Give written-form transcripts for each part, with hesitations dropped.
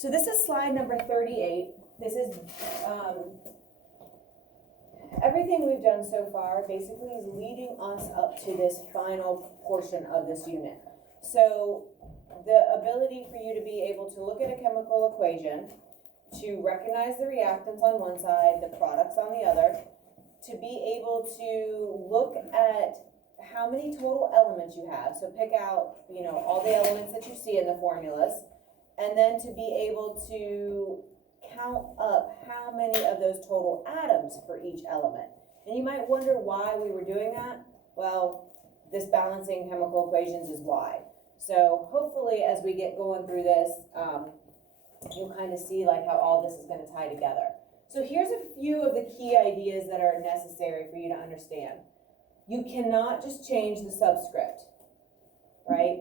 So this is slide number 38. This is everything we've done so far basically is leading us up to this final portion of this unit. So the ability for you to be able to look at a chemical equation, to recognize the reactants on one side, the products on the other, to be able to look at how many total elements you have. So pick out, all the elements that you see in the formulas, and then to be able to count up how many of those total atoms for each element. And you might wonder why we were doing that. Well, this balancing chemical equations is why. So hopefully as we get going through this, you'll kind of see like how all this is going to tie together. So here's a few of the key ideas that are necessary for you to understand. You cannot just change the subscript, right?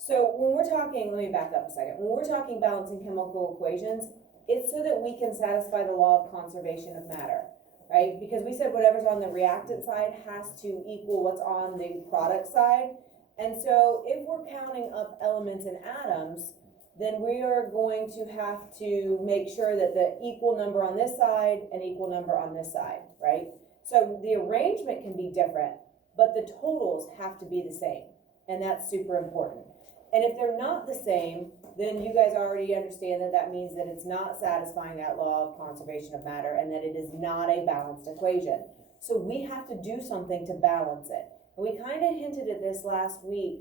So when we're talking, let me back up a second. When we're talking balancing chemical equations, it's so that we can satisfy the law of conservation of matter, right? Because we said whatever's on the reactant side has to equal what's on the product side. And so if we're counting up elements and atoms, then we are going to have to make sure that the equal number on this side and equal number on this side, right? So the arrangement can be different, but the totals have to be the same. And that's super important. And if they're not the same, then you guys already understand that that means that it's not satisfying that law of conservation of matter and that it is not a balanced equation. So we have to do something to balance it. And we kind of hinted at this last week.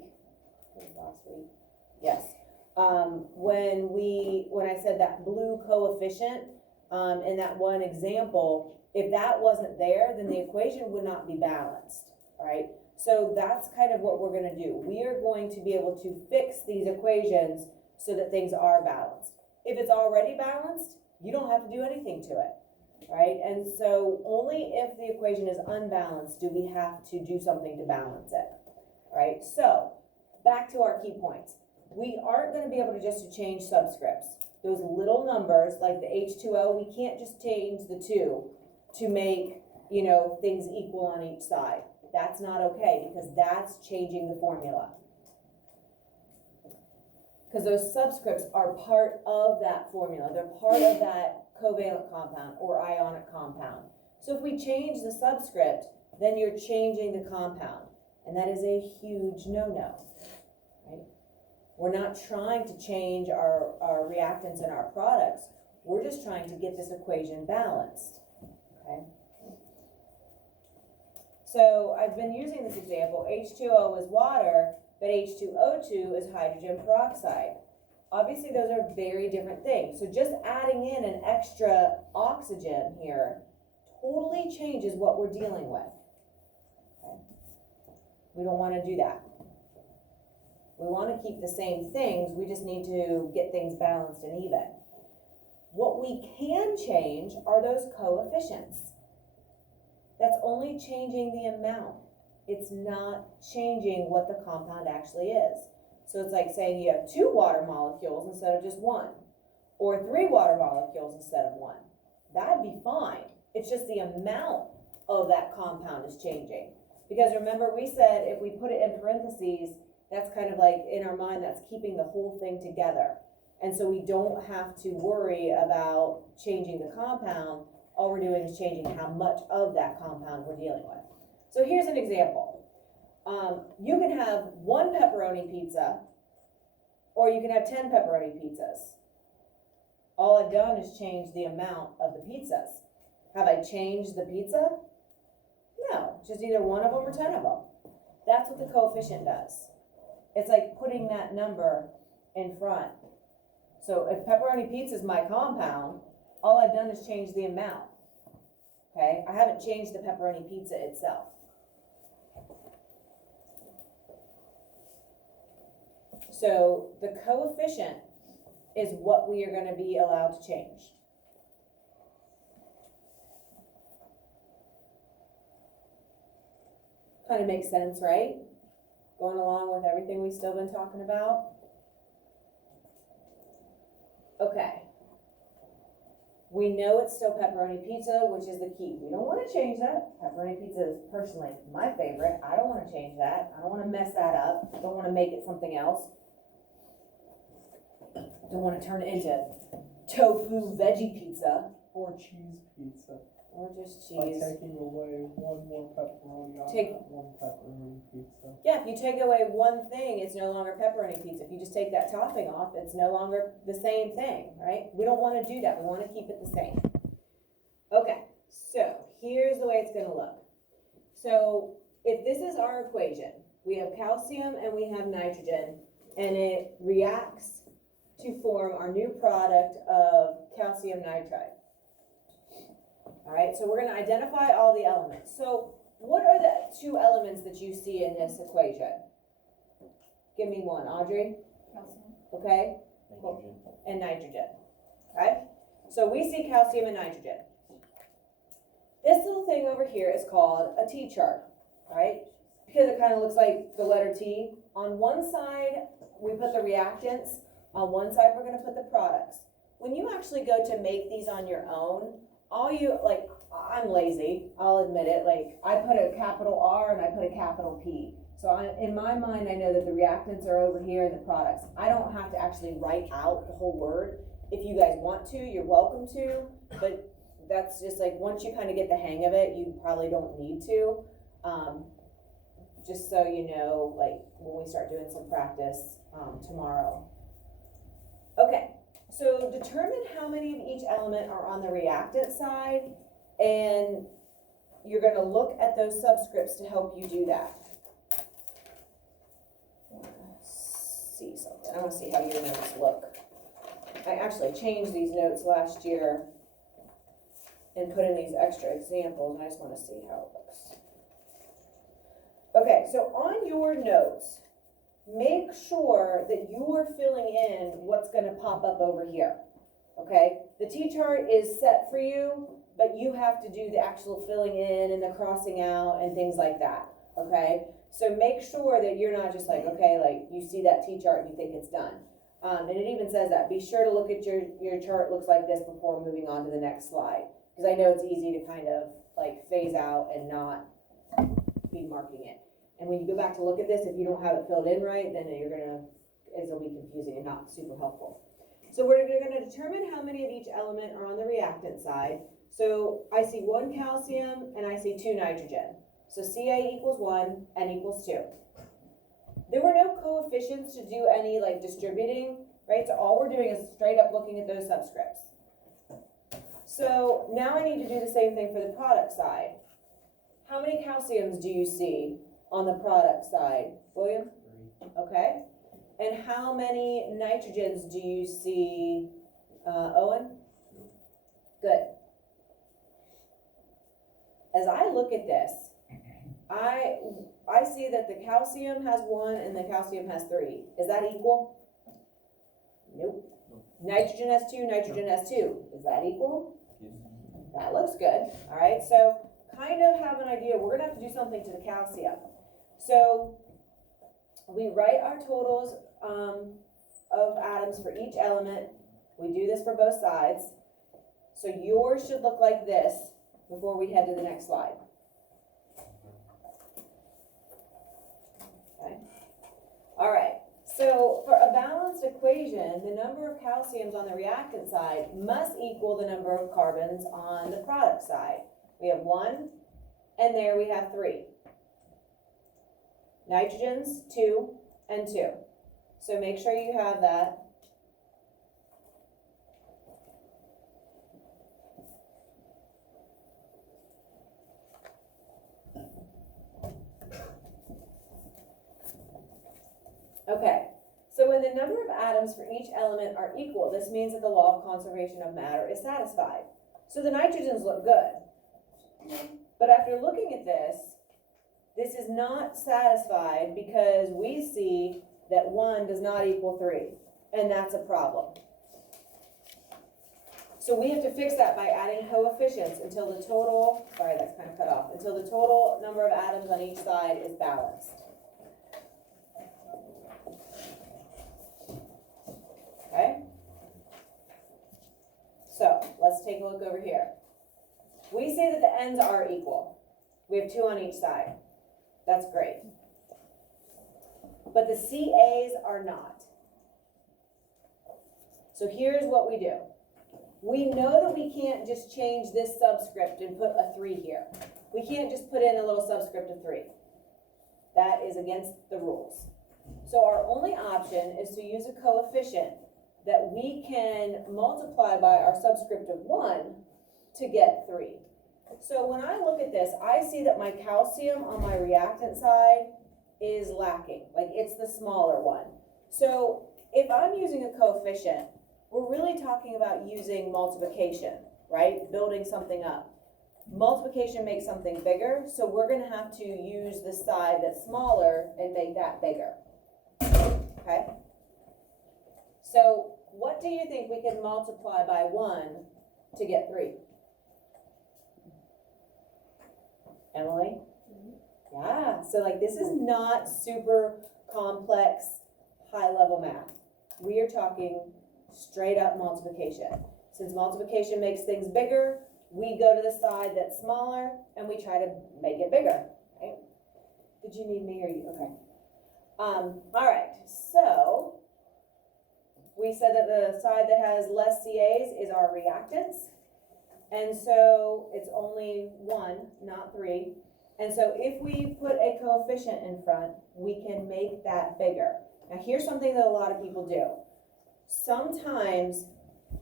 Yes. When I said that blue coefficient in that one example, if that wasn't there, then the equation would not be balanced, right? So that's kind of what we're going to do. We are going to be able to fix these equations so that things are balanced. If it's already balanced, you don't have to do anything to it, right? And so only if the equation is unbalanced do we have to do something to balance it, right? So back to our key points. We aren't going to be able to just change subscripts. Those little numbers like the H2O, we can't just change the two to make, things equal on each side. That's not okay because that's changing the formula. Because those subscripts are part of that formula. They're part of that covalent compound or ionic compound. So if we change the subscript, then you're changing the compound. And that is a huge no-no, right? We're not trying to change our reactants and our products. We're just trying to get this equation balanced, okay? So I've been using this example. H2O is water, but H2O2 is hydrogen peroxide. Obviously, those are very different things. So just adding in an extra oxygen here totally changes what we're dealing with. Okay? We don't want to do that. We want to keep the same things. We just need to get things balanced and even. What we can change are those coefficients. That's only changing the amount. It's not changing what the compound actually is. So it's like saying you have 2 water molecules instead of just 1, or 3 water molecules instead of 1. That'd be fine. It's just the amount of that compound is changing. Because remember, we said if we put it in parentheses, that's kind of like in our mind, that's keeping the whole thing together. And so we don't have to worry about changing the compound. All we're doing is changing how much of that compound we're dealing with. So here's an example. You can have 1 pepperoni pizza, or you can have 10 pepperoni pizzas. All I've done is change the amount of the pizzas. Have I changed the pizza? No, just either 1 of them or 10 of them. That's what the coefficient does. It's like putting that number in front. So if pepperoni pizza is my compound, all I've done is change the amount. Okay, I haven't changed the pepperoni pizza itself. So the coefficient is what we are going to be allowed to change. Kind of makes sense, right? Going along with everything we've still been talking about. Okay. We know it's still pepperoni pizza, which is the key. We don't want to change that. Pepperoni pizza is personally my favorite. I don't want to change that. I don't want to mess that up. I don't want to make it something else. don't wanna turn it into tofu veggie pizza, Or cheese pizza. or just By cheese. taking away one more pepperoni on Take- that one pepperoni pizza. Yeah, if you take away one thing, it's no longer pepperoni pizza. If you just take that topping off, it's no longer the same thing, right? We don't wanna do that, we wanna keep it the same. Okay, so here's the way it's gonna look. So if this is our equation, we have calcium and we have nitrogen, and it reacts to form our new product of calcium nitride. All right, so we're gonna identify all the elements. So what are the two elements that you see in this equation? Give me one, Audrey, Calcium. okay, and nitrogen, okay? So we see calcium and nitrogen. This little thing over here is called a T-chart, right? Because it kind of looks like the letter T. On one side, we put the reactants. On one side, we're gonna put the products. When you actually go to make these on your own, I'm lazy, I'll admit it, like, I put a capital R and I put a capital P. So in my mind, I know that the reactants are over here and the products. I don't have to actually write out the whole word. If you guys want to, you're welcome to, but that's just like, once you kind of get the hang of it, you probably don't need to. Just so you know, like, when we start doing some practice, tomorrow. Okay, so determine how many of each element are on the reactant side, and you're gonna look at those subscripts to help you do that. See something, I wanna see how your notes look. I actually changed these notes last year and put in these extra examples, and I just wanna see how it looks. Okay, so on your notes, make sure that you are filling in what's gonna pop up over here, okay? The T-chart is set for you, but you have to do the actual filling in and the crossing out and things like that, okay? So make sure that you're not just like, okay, like, you see that T-chart and you think it's done. And it even says that, be sure to look at your chart looks like this before moving on to the next slide. Because I know it's easy to kind of like phase out and not be marking it. And when you go back to look at this, if you don't have it filled in right, then it'll be confusing and not super helpful. So we're gonna determine how many of each element are on the reactant side. So I see one calcium and I see two nitrogen. So Ca equals 1, N equals 2. There were no coefficients to do any like distributing, right? So all we're doing is straight up looking at those subscripts. So now I need to do the same thing for the product side. How many calciums do you see on the product side? William? 3. Okay. And how many nitrogens do you see, Owen? 2. Good. As I look at this, I see that the calcium has 1 and the calcium has 3. Is that equal? Nope. Nitrogen has 2, nitrogen has 2. Is that equal? That looks good. All right, so kind of have an idea. We're gonna have to do something to the calcium. So we write our totals of atoms for each element. We do this for both sides. So yours should look like this before we head to the next slide. Okay. All right. So for a balanced equation, the number of calciums on the reactant side must equal the number of carbons on the product side. We have 1, and there we have 3. Nitrogens, 2, and 2. So make sure you have that. Okay, so when the number of atoms for each element are equal, this means that the law of conservation of matter is satisfied. So the nitrogens look good. But after looking at this is not satisfied because we see that 1 does not equal 3, and that's a problem. So we have to fix that by adding coefficients until the total, sorry, that's kind of cut off, until the total number of atoms on each side is balanced. Okay? So let's take a look over here. We see that the ends are equal. We have 2 on each side. That's great. But the CAs are not. So here's what we do. We know that we can't just change this subscript and put a 3 here. We can't just put in a little subscript of 3. That is against the rules. So our only option is to use a coefficient that we can multiply by our subscript of 1 to get 3. So when I look at this, I see that my calcium on my reactant side is lacking, like it's the smaller one. So if I'm using a coefficient, we're really talking about using multiplication, right? Building something up. Multiplication makes something bigger, so we're gonna have to use the side that's smaller and make that bigger, okay? So what do you think we can multiply by 1 to get 3? Emily? Yeah, so like this is not super complex, high-level math. We are talking straight up multiplication. Since multiplication makes things bigger, we go to the side that's smaller and we try to make it bigger, right? Did you need me or you? Okay. All right, so we said that the side that has less CAs is our reactants. And so it's only 1, not 3. And so if we put a coefficient in front, we can make that bigger. Now here's something that a lot of people do. Sometimes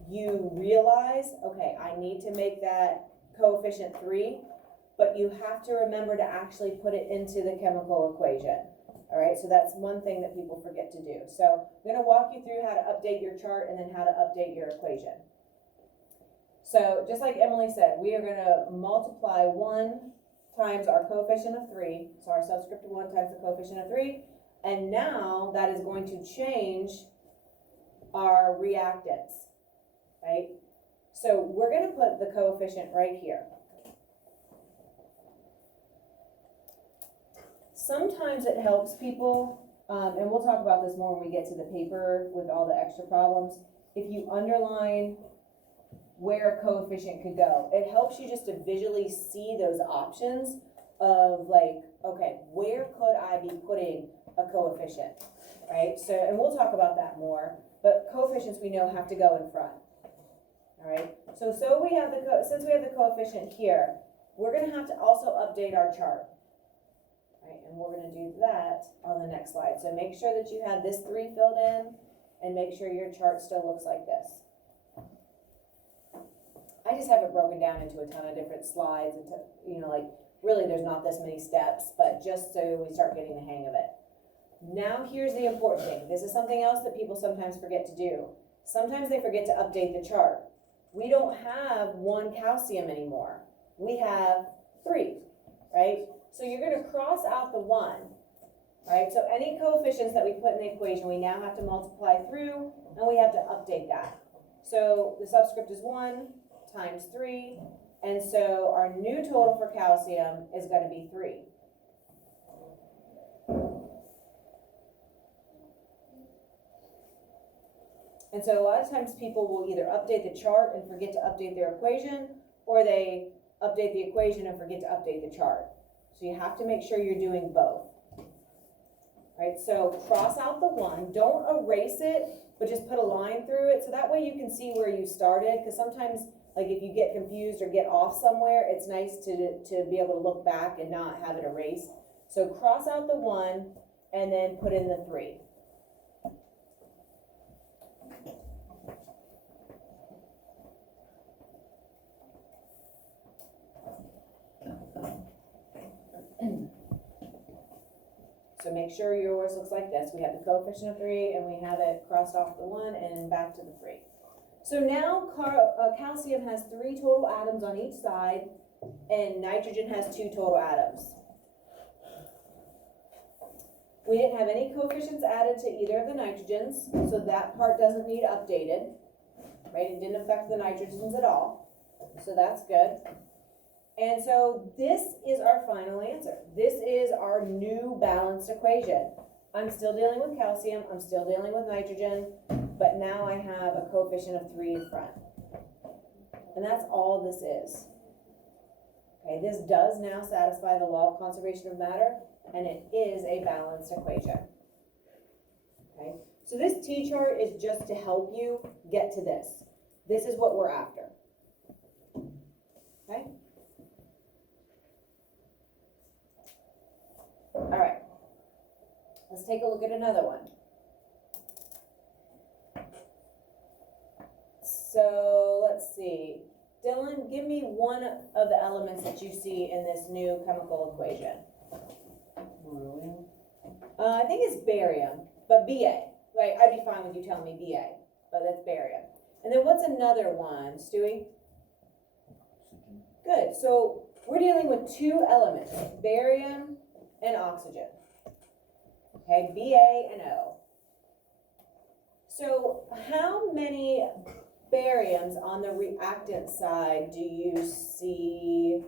you realize, okay, I need to make that coefficient 3, but you have to remember to actually put it into the chemical equation. All right, so that's one thing that people forget to do. So I'm gonna walk you through how to update your chart and then how to update your equation. So just like Emily said, we are gonna multiply 1 times our coefficient of 3, so our subscript of 1 times the coefficient of 3, and now that is going to change our reactants, right? So we're gonna put the coefficient right here. Sometimes it helps people, and we'll talk about this more when we get to the paper with all the extra problems, if you underline where a coefficient could go. It helps you just to visually see those options of like, okay, where could I be putting a coefficient, right? So, and we'll talk about that more, but coefficients we know have to go in front, all right? So we have since we have the coefficient here, we're gonna have to also update our chart, right? And we're gonna do that on the next slide. So make sure that you have this 3 filled in and make sure your chart still looks like this. I just have it broken down into a ton of different slides and, you know, like really there's not this many steps, but just so we start getting the hang of it. Now here's the important thing. This is something else that people sometimes forget to do. Sometimes they forget to update the chart. We don't have 1 calcium anymore. We have 3, right? So you're gonna cross out the 1, right? So any coefficients that we put in the equation, we now have to multiply through and we have to update that. So the subscript is 1 times 3, and so our new total for calcium is going to be 3. And so a lot of times people will either update the chart and forget to update their equation, or they update the equation and forget to update the chart. So you have to make sure you're doing both. Right, so cross out the 1, don't erase it, but just put a line through it, so that way you can see where you started, because sometimes, like if you get confused or get off somewhere, it's nice to be able to look back and not have it erased. So cross out the 1 and then put in the 3. So make sure yours looks like this. We have the coefficient of 3 and we have it crossed off the 1 and back to the 3. So now calcium has 3 total atoms on each side and nitrogen has 2 total atoms. We didn't have any coefficients added to either of the nitrogens, so that part doesn't need updated, right? It didn't affect the nitrogens at all, so that's good. And so this is our final answer. This is our new balanced equation. I'm still dealing with calcium, I'm still dealing with nitrogen, but now I have a coefficient of 3 in front. And that's all this is. Okay, this does now satisfy the law of conservation of matter, and it is a balanced equation. Okay, So this T-chart is just to help you get to this. This is what we're after. Okay? All right. Let's take a look at another one. So let's see. Dylan, give me one of the elements that you see in this new chemical equation. Beryllium. I think it's barium, but Ba. Like, I'd be fine with you telling me Ba, but that's barium. And then what's another one, Stewie? Good. So we're dealing with two elements, barium and oxygen. Okay, Ba and O. So how many bariums on the reactant side do you see,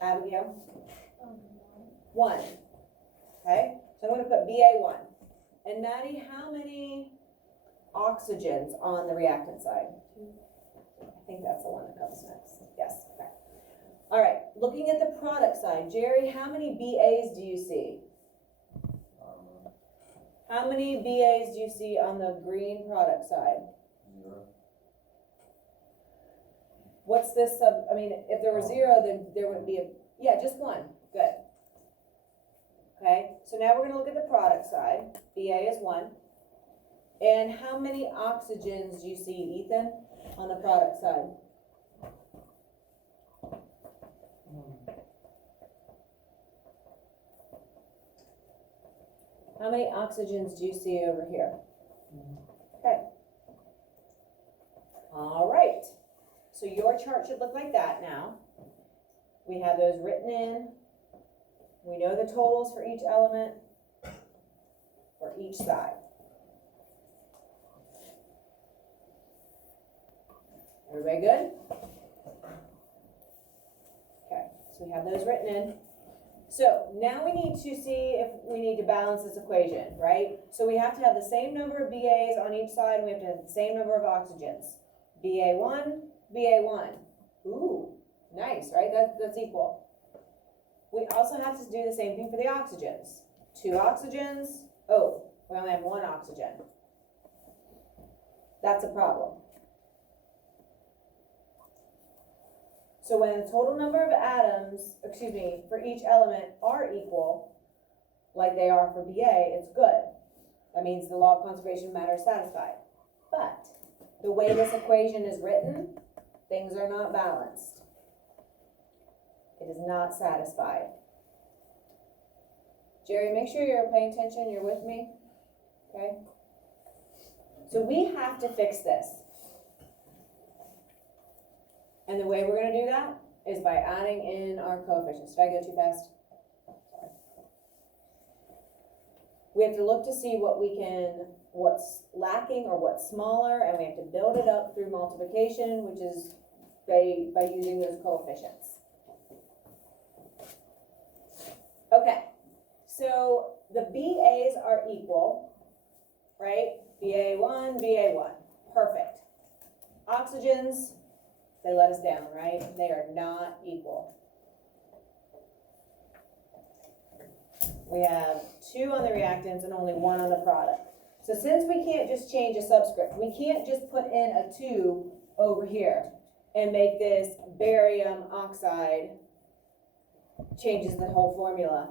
Abigail? One. Okay, so I'm going to put Ba1. And Maddie, how many oxygens on the reactant side? I think that's the one that comes next. Yes. Okay. All right, looking at the product side, Jerry, how many BAs do you see? How many BAs do you see on the green product side? 0. What's this sub, I mean, if there were 0, then there would be yeah, just one. Good. Okay, so now we're gonna look at the product side. BA is 1. And how many oxygens do you see, Ethan, on the product side? How many oxygens do you see over here? Okay. All right. So your chart should look like that now. We have those written in. We know the totals for each element, for each side. Everybody good? Okay, so we have those written in. So now we need to see if we need to balance this equation, right? So we have to have the same number of BAs on each side, and we have to have the same number of oxygens. BA1, BA1. Ooh, nice, right? That's equal. We also have to do the same thing for the oxygens. 2 oxygens. Oh, we only have 1 oxygen. That's a problem. So when the total number of atoms, for each element are equal, like they are for Ba, it's good. That means the law of conservation of matter is satisfied. But the way this equation is written, things are not balanced. It is not satisfied. Jerry, make sure you're paying attention, you're with me, okay? So we have to fix this. And the way we're gonna do that is by adding in our coefficients. Did I go too fast? Sorry. We have to look to see what's lacking or what's smaller, and we have to build it up through multiplication, which is by using those coefficients. Okay, so the BAs are equal, right? BA1, BA1, perfect. Oxygens, they let us down, right? They are not equal. We have 2 on the reactants and only 1 on the product. So since we can't just change a subscript, we can't just put in a 2 over here and make this barium oxide, changes the whole formula,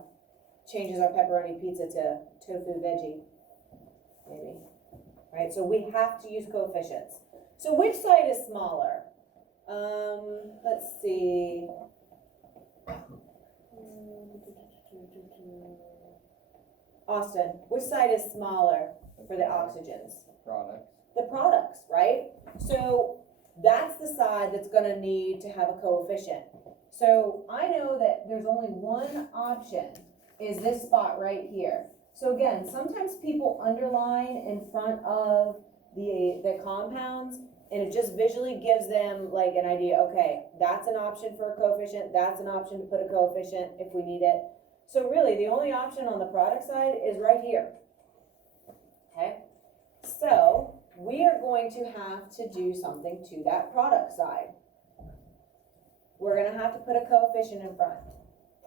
changes our pepperoni pizza to tofu veggie, maybe, right? So we have to use coefficients. So which side is smaller? Let's see. Austin, which side is smaller for the oxygens? Products. The products, right? So that's the side that's gonna need to have a coefficient. So I know that there's only one option, is this spot right here. So again, sometimes people underline in front of the compounds, and it just visually gives them like an idea, okay, that's an option for a coefficient, that's an option to put a coefficient if we need it. So really, the only option on the product side is right here. Okay? So we are going to have to do something to that product side. We're gonna have to put a coefficient in front.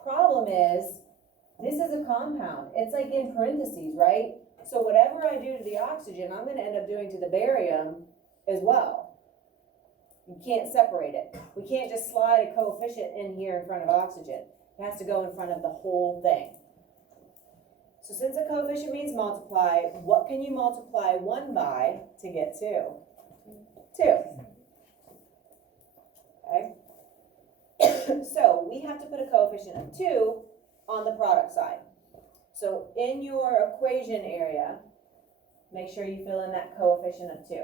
Problem is, this is a compound. It's like in parentheses, right? So whatever I do to the oxygen, I'm gonna end up doing to the barium as well. You can't separate it. We can't just slide a coefficient in here in front of oxygen. It has to go in front of the whole thing. So since a coefficient means multiply, what can you multiply 1 by to get 2? 2. Okay? So we have to put a coefficient of 2 on the product side. So in your equation area, make sure you fill in that coefficient of 2.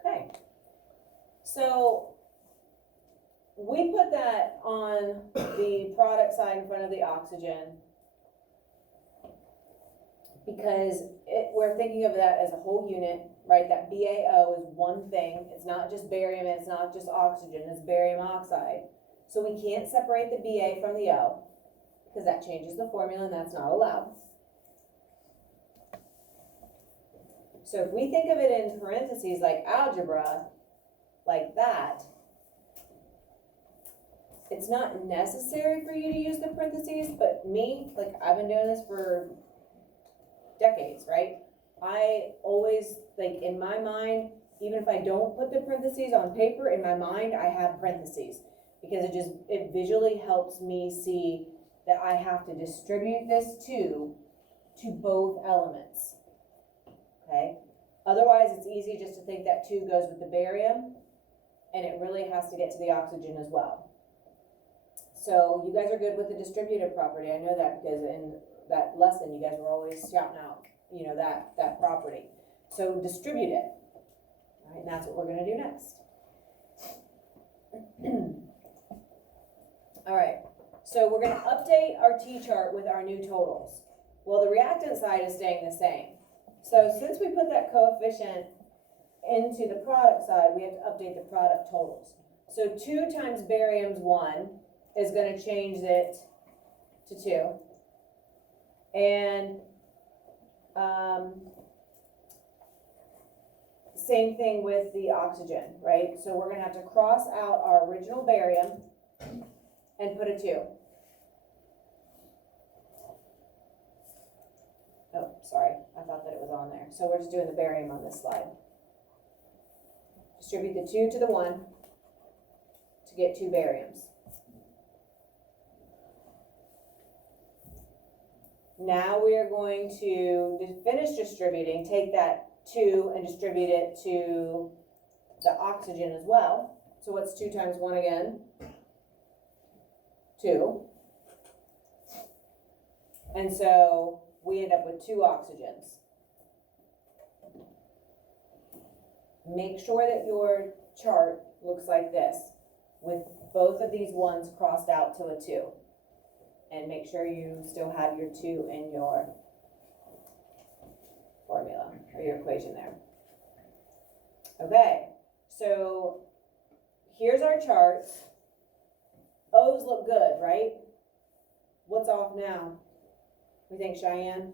Okay. So we put that on the product side in front of the oxygen because we're thinking of that as a whole unit, right? That BaO is one thing. It's not just barium, it's not just oxygen, it's barium oxide. So we can't separate the Ba from the O because that changes the formula and that's not allowed. So if we think of it in parentheses like algebra, like that, it's not necessary for you to use the parentheses, but me, like I've been doing this for decades, right? I always, like in my mind, even if I don't put the parentheses on paper, in my mind, I have parentheses because it visually helps me see that I have to distribute this to both elements, okay? Otherwise, it's easy just to think that 2 goes with the barium and it really has to get to the oxygen as well. So you guys are good with the distributive property. I know that because in that lesson, you guys were always shouting out, you know, that property. So distribute it, all right? And that's what we're gonna do next. All right, so we're gonna update our T-chart with our new totals. Well, the reactant side is staying the same. So since we put that coefficient into the product side, we have to update the product totals. So 2 times barium's 1 is gonna change it to 2. And same thing with the oxygen, right? So we're gonna have to cross out our original barium and put a 2. Oh, sorry, I thought that it was on there. So we're just doing the barium on this slide. Distribute the 2 to the 1 to get 2 bariums. Now we are going to finish distributing, take that 2 and distribute it to the oxygen as well. So what's 2 times 1 again? 2. And so we end up with 2 oxygens. Make sure that your chart looks like this, with both of these ones crossed out to a 2. And make sure you still have your 2 in your formula, or your equation there. Okay, so here's our charts. O's look good, right? What's off now? We think, Cheyenne?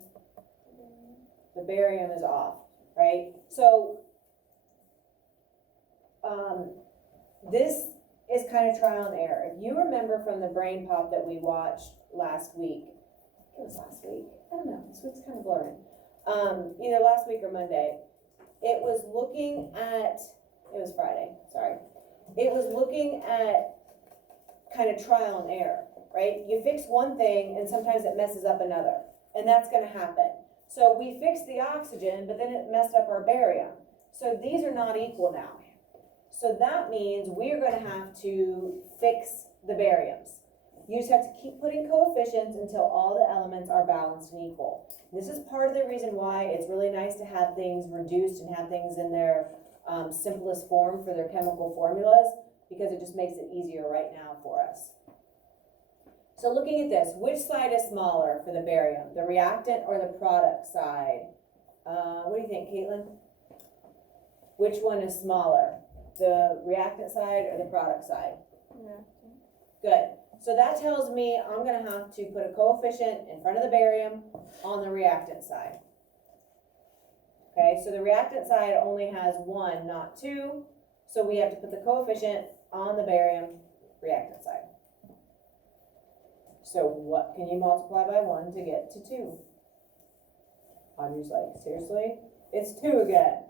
The barium is off, right? So this is kind of trial and error. If you remember from the brain pop that we watched last week, it was last week, I don't know, this week's kind of blurring. Either last week or Monday, it was looking at, it was Friday, sorry. It was looking at kind of trial and error, right? You fix one thing and sometimes it messes up another, and that's gonna happen. So we fixed the oxygen, but then it messed up our barium. So these are not equal now. So that means we're gonna have to fix the bariums. You just have to keep putting coefficients until all the elements are balanced and equal. This is part of the reason why it's really nice to have things reduced and have things in their simplest form for their chemical formulas, because it just makes it easier right now for us. So looking at this, which side is smaller for the barium, the reactant or the product side? What do you think, Caitlin? Which one is smaller, the reactant side or the product side? Reactant. Good. So that tells me I'm going to have to put a coefficient in front of the barium on the reactant side. Okay, so the reactant side only has 1, not 2, so we have to put the coefficient on the barium reactant side. So what can you multiply by 1 to get to 2? Audrey's like, seriously? It's 2 again,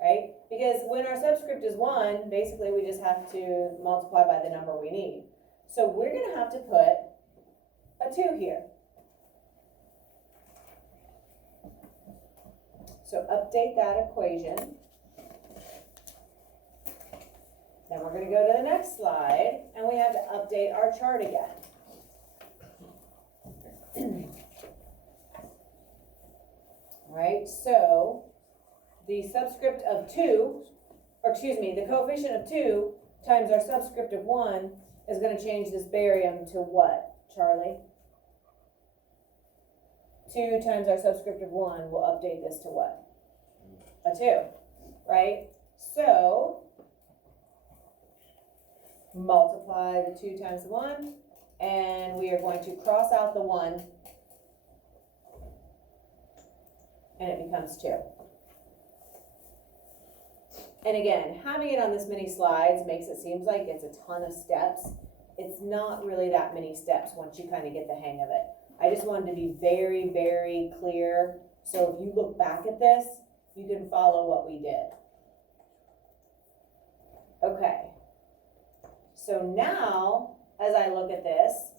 right? Because when our subscript is 1, basically we just have to multiply by the number we need. So we're gonna have to put a 2 here. So update that equation. Then we're gonna go to the next slide, and we have to update our chart again. Right, so the subscript of 2, or excuse me, the coefficient of 2 times our subscript of 1 is gonna change this barium to what, Charlie? 2 times our subscript of 1 will update this to what? A 2, right? So, multiply the 2 times the 1, and we are going to cross out the 1, and it becomes 2. And again, having it on this many slides makes it seem like it's a ton of steps. It's not really that many steps once you kind of get the hang of it. I just wanted to be very, very clear, so if you look back at this, you can follow what we did. Okay, so now, as I look at this,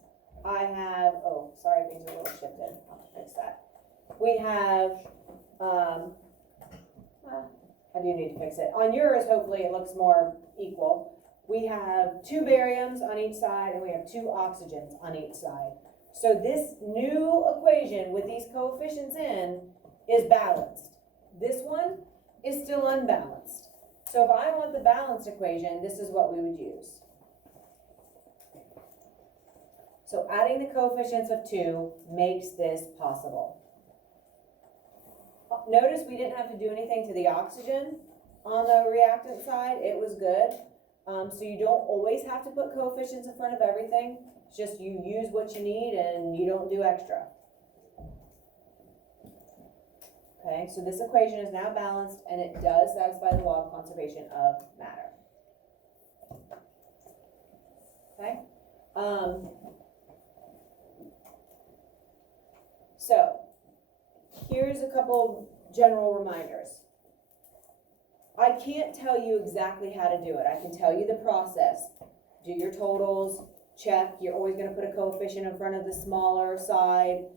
I have, oh, sorry, things are a little shifted, I'll fix that. We have, I do need to fix it. On yours, hopefully it looks more equal. We have 2 bariums on each side, and we have 2 oxygens on each side. So this new equation with these coefficients in is balanced. This one is still unbalanced. So if I want the balanced equation, this is what we would use. So adding the coefficients of 2 makes this possible. Notice we didn't have to do anything to the oxygen on the reactant side. It was good. So you don't always have to put coefficients in front of everything. It's just you use what you need and you don't do extra. Okay, so this equation is now balanced and it does satisfy the law of conservation of matter. Okay? So, here's a couple general reminders. I can't tell you exactly how to do it. I can tell you the process. Do your totals, check. You're always going to put a coefficient in front of the smaller side.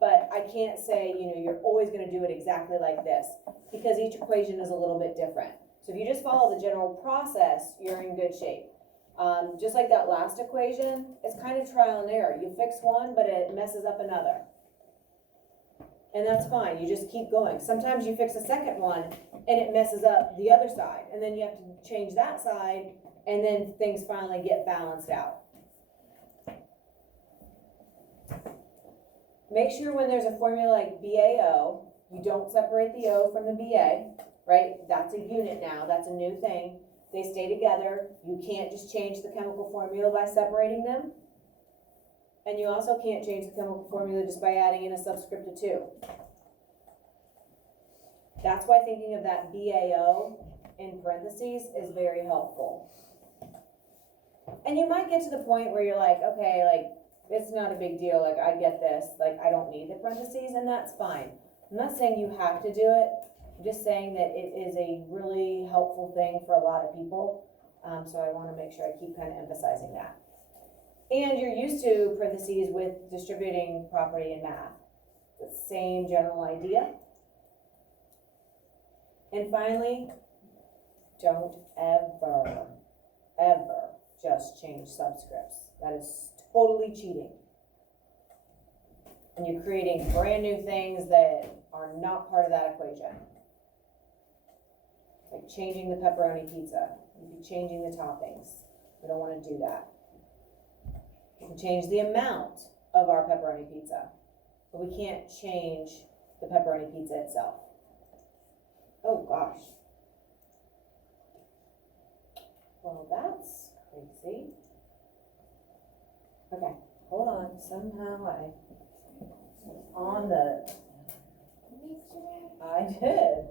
But I can't say, you're always going to do it exactly like this because each equation is a little bit different. So if you just follow the general process, you're in good shape. Just like that last equation, it's kind of trial and error. You fix one, but it messes up another. And that's fine, you just keep going. Sometimes you fix a second one and it messes up the other side. And then you have to change that side and then things finally get balanced out. Make sure when there's a formula like BaO, you don't separate the O from the Ba, right? That's a unit now, that's a new thing. They stay together. You can't just change the chemical formula by separating them. And you also can't change the chemical formula just by adding in a subscript of 2. That's why thinking of that BaO in parentheses is very helpful. And you might get to the point where you're like, okay, like, it's not a big deal, like, I get this, like, I don't need the parentheses, and that's fine. I'm not saying you have to do it, I'm just saying that it is a really helpful thing for a lot of people, so I want to make sure I keep kind of emphasizing that. And you're used to parentheses with distributing property in math. The same general idea. And finally, don't ever just change subscripts. That is totally cheating. And you're creating brand new things that are not part of that equation. Like changing the pepperoni pizza. You'd be changing the toppings. We don't want to do that. We can change the amount of our pepperoni pizza, but we can't change the pepperoni pizza itself. Oh gosh. Well, that's crazy. Okay, hold on. Somehow on the. Make I did.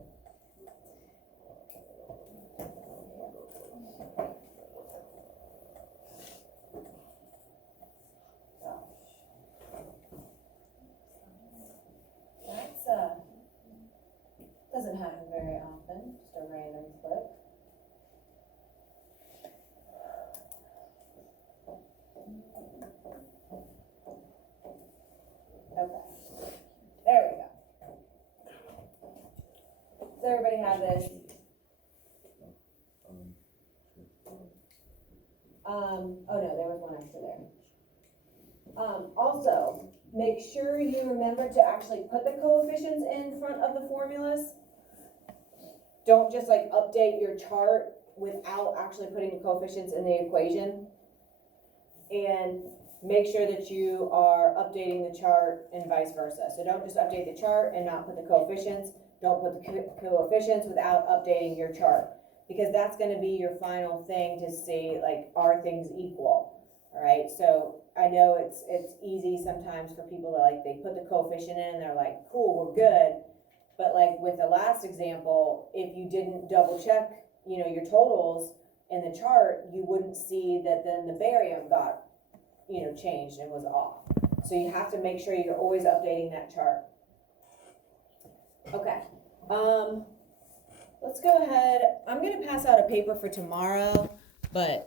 That's, doesn't happen very often, just a random click. Okay, there we go. Does everybody have this? Oh no, there was one extra there. Also, make sure you remember to actually put the coefficients in front of the formulas. Don't just like update your chart without actually putting the coefficients in the equation. And make sure that you are updating the chart and vice versa. So don't just update the chart and not put the coefficients. Don't put the coefficients without updating your chart, because that's gonna be your final thing to see, like, are things equal? All right, so I know it's easy sometimes for people to like, they put the coefficient in and they're like, cool, we're good. But like with the last example, if you didn't double check, you know, your totals in the chart, you wouldn't see that then the barium got, you know, changed and was off. So you have to make sure you're always updating that chart. Okay, let's go ahead. I'm gonna pass out a paper for tomorrow, but